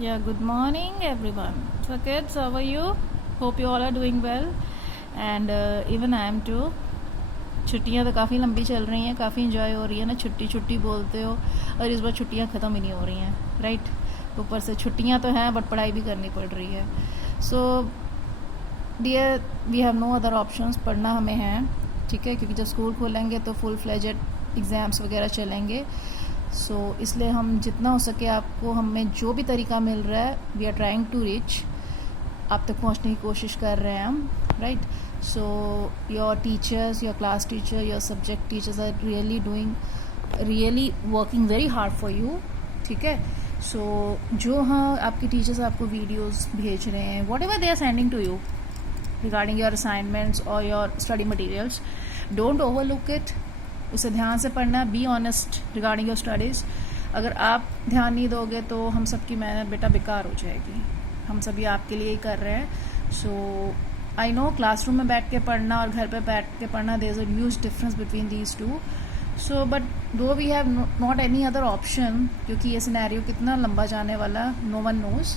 Yeah, good morning everyone. So kids, how are you? Hope you all are doing well and even I am too. छुट्टियां तो काफ़ी लंबी चल रही हैं, काफ़ी इंजॉय हो रही है ना. छुट्टी छुट्टी बोलते हो और इस बार छुट्टियां ख़त्म ही नहीं हो रही हैं, राइट. ऊपर से छुट्टियां तो हैं बट पढ़ाई भी करनी पड़ रही है. So dear, we have no other options. पढ़ना हमें है, ठीक है, क्योंकि जब स्कूल खोलेंगे तो फुल फ्लेजेड एग्ज़ाम्स वगैरह चलेंगे. सो इसलिए हम जितना हो सके आपको हमें जो भी तरीका मिल रहा है we are trying to reach, आप तक पहुंचने की कोशिश कर रहे हैं हम, right. So your teachers, your class teacher, your subject teachers are really working very hard for you, ठीक है. सो जो हाँ आपके टीचर्स आपको वीडियोस भेज रहे हैं, whatever they are sending to you regarding your assignments और your study materials, don't overlook it. उसे ध्यान से पढ़ना. Be honest regarding your studies. अगर आप ध्यान नहीं दोगे तो हम सबकी मेहनत बेटा बेकार हो जाएगी. हम सभी आपके लिए ही कर रहे हैं. सो आई नो क्लासरूम में बैठ के पढ़ना और घर पे बैठ के पढ़ना, there is a huge difference between these two. So but though we have not any other option, क्योंकि ये सिनेरियो कितना लंबा जाने वाला नो वन नोज,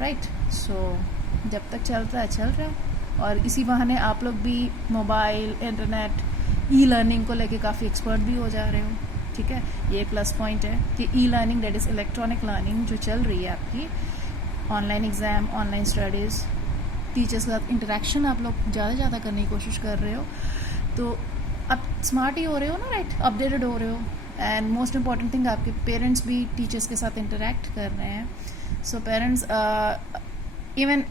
राइट. सो जब तक चल रहा है चल रहा है. और इसी बहाने आप लोग भी मोबाइल, इंटरनेट, ई लर्निंग को लेके काफ़ी एक्सपर्ट भी हो जा रहे हो, ठीक है. ये एक प्लस पॉइंट है कि e learning, that is electronic learning, जो चल रही है आपकी, online exam, online studies, teachers के साथ इंटरेक्शन आप लोग ज़्यादा करने की कोशिश कर रहे हो, तो आप स्मार्ट ही हो रहे हो ना, राइट, अपडेटेड हो रहे हो. एंड मोस्ट इम्पॉर्टेंट थिंग, आपके पेरेंट्स भी टीचर्स के साथ इंटरेक्ट कर रहे हैं. So parents, even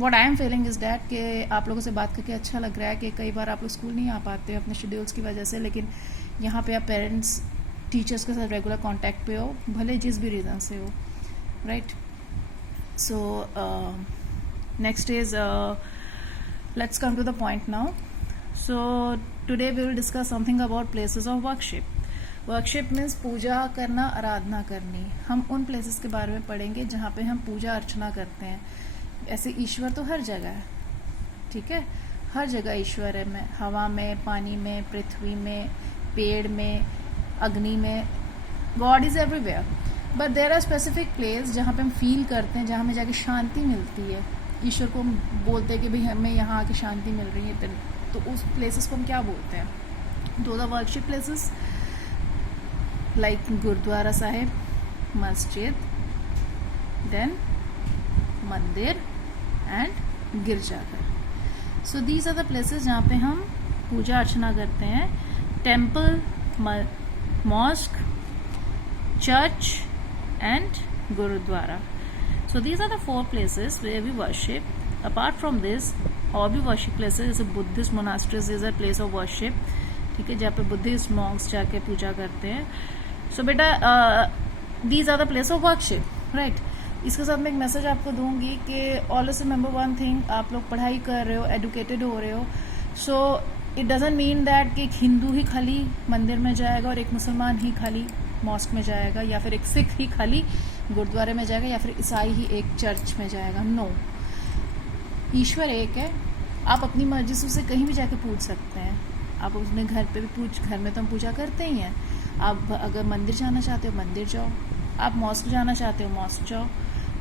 what I am feeling is that कि आप लोगों से बात करके अच्छा लग रहा है कि कई बार आप लोग स्कूल नहीं आ पाते हो अपने शेड्यूल्स की वजह से, लेकिन यहाँ पे आप पेरेंट्स टीचर्स के साथ रेगुलर कांटेक्ट पे हो, भले जिस भी रीज़न से हो, right. So next is, let's come to the point now. So today we will discuss something about places of worship. Worship means पूजा करना, आराधना करनी. हम उन प्लेसेस के बारे में पढ़ेंगे जहाँ पे हम पूजा अर्चना करते हैं. ऐसे ईश्वर तो हर जगह है, ठीक है, हर जगह ईश्वर है. में हवा में, पानी में, पृथ्वी में, पेड़ में, अग्नि में, God is everywhere. But there are specific place जहाँ पे हम फील करते हैं, जहाँ हमें जाके शांति मिलती है. ईश्वर को हम बोलते हैं कि भाई हमें यहाँ आके शांति मिल रही है, तो उस प्लेसेस को हम क्या बोलते हैं? दो the worship places like Gurudwara Sahib, masjid, then mandir and girjaghar. So these are the places जहाँ पे हम पूजा अर्चना करते हैं. Temple, mosque, church and gurudwara. So these are the 4 places where we worship. Apart from this, और भी वर्शिप प्लेसेस जैसे Buddhist monasteries is a place of worship, ठीक है, जहाँ पे बुद्धिस्ट मॉन्क्स जाके पूजा करते हैं. So beta these are the place of worship, right. इसके साथ मैं एक मैसेज आपको दूंगी कि ऑलवेज रिमेंबर वन थिंग, आप लोग पढ़ाई कर रहे हो, एडुकेटेड हो रहे हो. So it doesn't mean that कि एक हिंदू ही खाली मंदिर में जाएगा और एक मुसलमान ही खाली मॉस्क में जाएगा, या फिर एक सिख ही खाली गुरुद्वारे में जाएगा, या फिर ईसाई ही एक चर्च में जाएगा. नो, ईश्वर एक है. आप अपनी मर्जी से उसे कहीं भी जाके पूज सकते हैं. आप अपने घर पे भी घर में तो हम पूजा करते ही हैं. आप अगर मंदिर जाना चाहते हो मंदिर जाओ, आप मॉस्क जाना चाहते हो मॉस्क जाओ,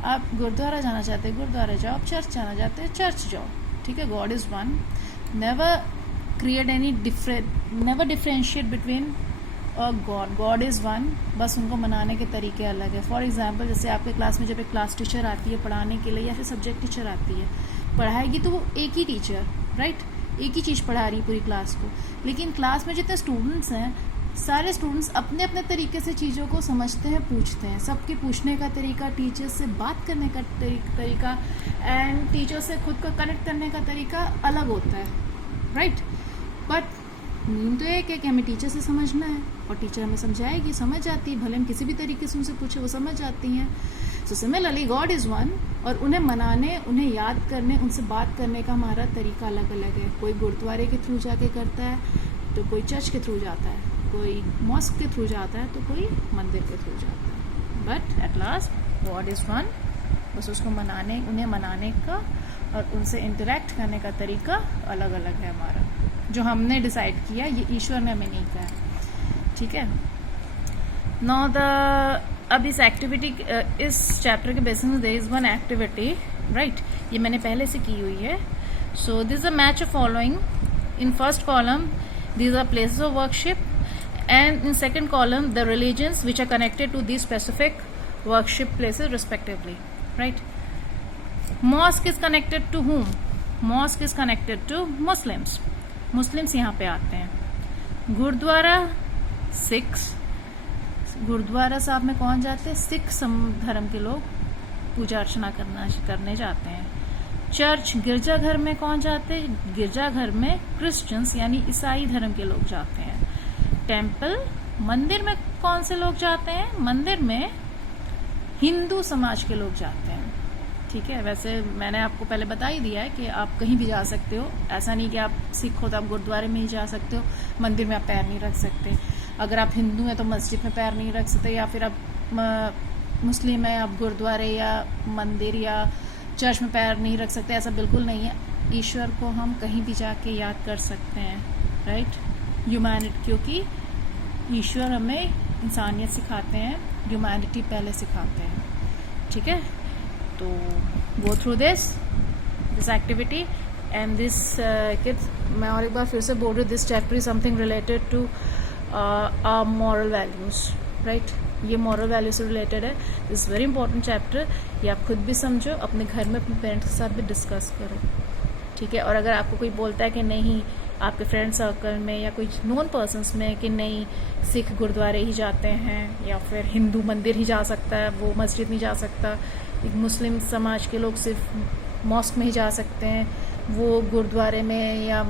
आप गुरुद्वारा जाना चाहते हो गुरुद्वारा जाओ, आप चर्च जाना चाहते हो चर्च जाओ, ठीक है. God is one. Never create any never differentiate between God is one. बस उनको मनाने के तरीके अलग है. फॉर एग्जाम्पल, जैसे आपके क्लास में जब एक क्लास टीचर आती है पढ़ाने के लिए, या फिर सब्जेक्ट टीचर आती है पढ़ाएगी, तो वो एक ही टीचर, राइट, एक ही चीज़ पढ़ा रही है पूरी क्लास को. लेकिन क्लास में जितने स्टूडेंट्स हैं, सारे स्टूडेंट्स अपने अपने तरीके से चीज़ों को समझते हैं, पूछते हैं. सबके पूछने का तरीका, टीचर्स से बात करने का तरीका एंड टीचर से खुद को कनेक्ट करने का तरीका अलग होता है, राइट. बट मीन तो एक है कि हमें टीचर से समझना है और टीचर हमें समझाएगी, समझ जाती है, भले हम किसी भी तरीके से उनसे पूछे वो समझ जाती हैं. So similarly God is one. और उन्हें मनाने, उन्हें याद करने, उनसे बात करने का हमारा तरीका अलग अलग है. कोई गुरुद्वारे के थ्रू जाके करता है, तो कोई चर्च के थ्रू जाता है, कोई मॉस्क के थ्रू जाता है, तो कोई मंदिर के थ्रू जाता है. But at last God is one. बस उसको मनाने, उन्हें मनाने का और उनसे इंटरेक्ट करने का तरीका अलग अलग है हमारा. जो हमने डिसाइड किया, ये ईश्वर ने हमें नहीं कहा, ठीक है. नाउ द अब इस एक्टिविटी, इस चैप्टर के बेसिस में there is one activity, right, ये मैंने पहले से की हुई है. So this a match of following. In first column these are places of worship, and in second column the religions which are connected to these specific worship places respectively, right? Mosque is connected to whom? Mosque is connected to Muslims. Muslims यहाँ पे आते हैं. Gurdwara Sikhs, gurdwara साहब में कौन जाते हैं? सिख धर्म के लोग पूजा अर्चना करने जाते हैं. चर्च, गिरजाघर में कौन जाते हैं? गिरजाघर में क्रिश्चियंस यानी ईसाई धर्म के लोग जाते हैं. टेम्पल, मंदिर में कौन से लोग जाते हैं? मंदिर में हिंदू समाज के लोग जाते हैं. ठीक है, वैसे मैंने आपको पहले बता ही दिया है कि आप कहीं भी जा सकते हो. ऐसा नहीं कि आप सिख हो तो आप गुरुद्वारे में ही जा सकते हो, मंदिर में आप पैर नहीं रख सकते. अगर आप हिंदू हैं तो मस्जिद में पैर नहीं रख सकते, या फिर आप मुस्लिम हैं, आप गुरुद्वारे या मंदिर या चर्च में पैर नहीं रख सकते. ऐसा बिल्कुल नहीं है. ईश्वर को हम कहीं भी जाके याद कर सकते हैं, राइट. ह्यूमैनिटी, क्योंकि ईश्वर हमें इंसानियत सिखाते हैं, ह्यूमैनिटी पहले सिखाते हैं. ठीक है, तो go through this activity and this kids. मैं और एक बार फिर से बोल रही हूँ, this chapter is something related to our moral values, right. ये मॉरल वैल्यू से रिलेटेड है. This very important chapter. ये आप खुद भी समझो, अपने घर में अपने पेरेंट्स के साथ भी डिस्कस करो. ठीक है, और अगर आपको कोई बोलता है कि नहीं, आपके फ्रेंड सर्कल में या कोई नॉन पर्सन्स में कि नहीं, सिख गुरुद्वारे ही जाते हैं या फिर हिंदू मंदिर ही जा सकता है, वो मस्जिद नहीं जा सकता, मुस्लिम समाज के लोग सिर्फ मॉस्क में ही जा सकते हैं, वो गुरुद्वारे में या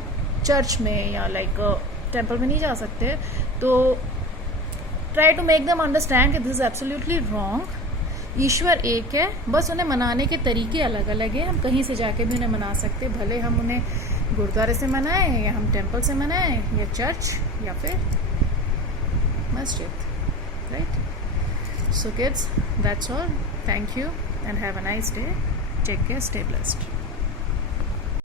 चर्च में या लाइक टेम्पल में नहीं जा सकते, तो try to make them understand कि दिस इज एब्सोल्युटली रॉन्ग. ईश्वर एक है, बस उन्हें मनाने के तरीके अलग अलग हैं. हम कहीं से जाके भी उन्हें मना सकते, भले हम उन्हें गुरुद्वारे से मनाएं या हम टेम्पल से मनाएं या चर्च या फिर मस्जिद, right. So kids, that's all. Thank you and have a nice day. Take care, stay blessed.